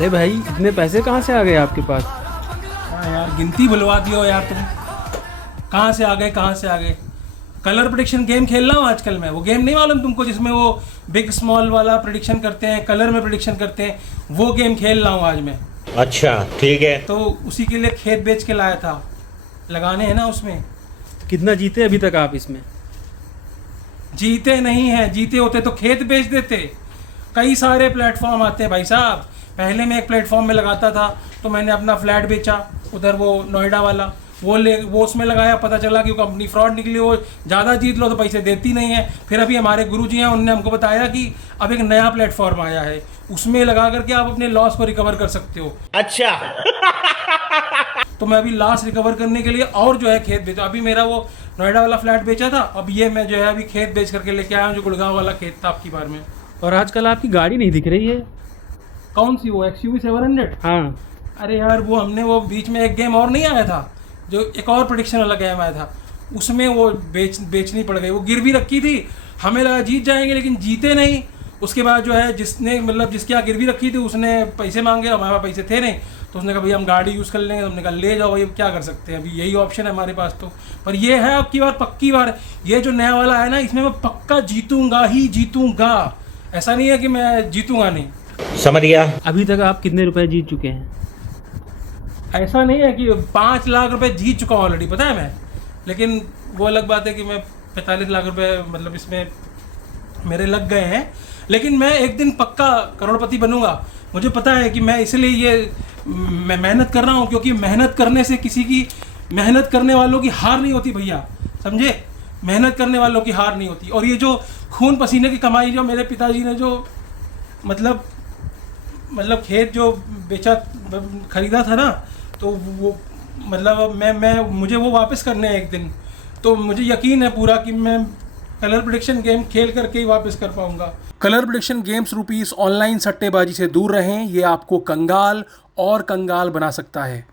अरे भाई इतने पैसे कहाँ से आ गए आपके पास? हाँ यार, गिनती भुलवा दियो यार तुम। कहाँ से आ गए, कहाँ से आ गए? कलर प्रेडिक्शन गेम खेल रहा हूँ आजकल मैं। वो गेम नहीं मालूम तुमको जिसमें वो बिग स्मॉल वाला प्रेडिक्शन करते हैं, कलर में प्रेडिक्शन करते हैं, वो गेम खेल रहा हूँ आज मैं। अच्छा ठीक है। तो उसी के लिए खेत बेच के लाया था, लगाने हैं ना उसमें। कितना जीते अभी तक आप इसमें? जीते नहीं हैं, जीते होते तो खेत बेच देते। कई सारे प्लेटफॉर्म आते हैं भाई साहब। पहले मैं एक प्लेटफॉर्म में लगाता था, तो मैंने अपना फ्लैट बेचा उधर, वो नोएडा वाला, वो उसमें लगाया। पता चला कि वो कंपनी फ्रॉड निकली, वो ज़्यादा जीत लो तो पैसे देती नहीं है। फिर अभी हमारे गुरुजी हैं, उनने हमको बताया कि अब एक नया प्लेटफॉर्म आया है, उसमें लगा करके आप अपने लॉस को रिकवर कर सकते हो। अच्छा। तो मैं अभी लॉस रिकवर करने के लिए और जो है खेत बेचा। अभी मेरा वो नोएडा वाला फ्लैट बेचा था, अब ये मैं जो है अभी खेत बेच करके लेके आया हूँ, जो गुड़गांव वाला खेत था आपकी बार में। और आजकल आपकी गाड़ी नहीं दिख रही है। कौन सी? वो XUV 700? हाँ। अरे यार, वो हमने वो बीच में एक गेम और नहीं आया था, जो एक और प्रेडिक्शन वाला गेम आया था, उसमें वो बेचनी पड़ गई। वो गिर भी रखी थी, हमें लगा जीत जाएंगे, लेकिन जीते नहीं। उसके बाद जो है जिसने मतलब जिसके यहाँ गिरवी रखी थी उसने पैसे मांगे, हमारे पास पैसे थे नहीं, तो उसने कहा भैया हम गाड़ी यूज़ कर लेंगे। हमने कहा ले जाओ भाई, अब क्या कर सकते हैं, अभी यही ऑप्शन है हमारे पास। तो पर ये है अब की बार पक्की बार, ये जो नया वाला है ना, इसमें मैं पक्का जीतूंगा ही जीतूंगा। ऐसा नहीं है कि मैं जीतूंगा नहीं। समझ गया। अभी तक आप कितने रुपए जीत चुके हैं? ऐसा नहीं है कि 5 लाख रुपए जीत चुका हूँ ऑलरेडी, पता है मैं। लेकिन वो अलग बात है कि मैं 45 लाख रुपए मतलब इसमें मेरे लग गए हैं। लेकिन मैं एक दिन पक्का करोड़पति बनूंगा। मुझे पता है कि मैं इसलिए ये मैं मेहनत कर रहा हूँ, क्योंकि मेहनत करने से किसी की, मेहनत करने वालों की हार नहीं होती भैया, समझे? मेहनत करने वालों की हार नहीं होती। और ये जो खून पसीने की कमाई जो मेरे पिताजी ने जो मतलब खेत जो बेचा खरीदा था ना, तो वो मतलब मुझे वो वापस करने हैं एक दिन। तो मुझे यकीन है पूरा कि मैं कलर प्रेडिक्शन गेम खेल करके ही वापस कर पाऊंगा। कलर प्रेडिक्शन गेम्स रूपी इस ऑनलाइन सट्टेबाजी से दूर रहें, ये आपको कंगाल और कंगाल बना सकता है।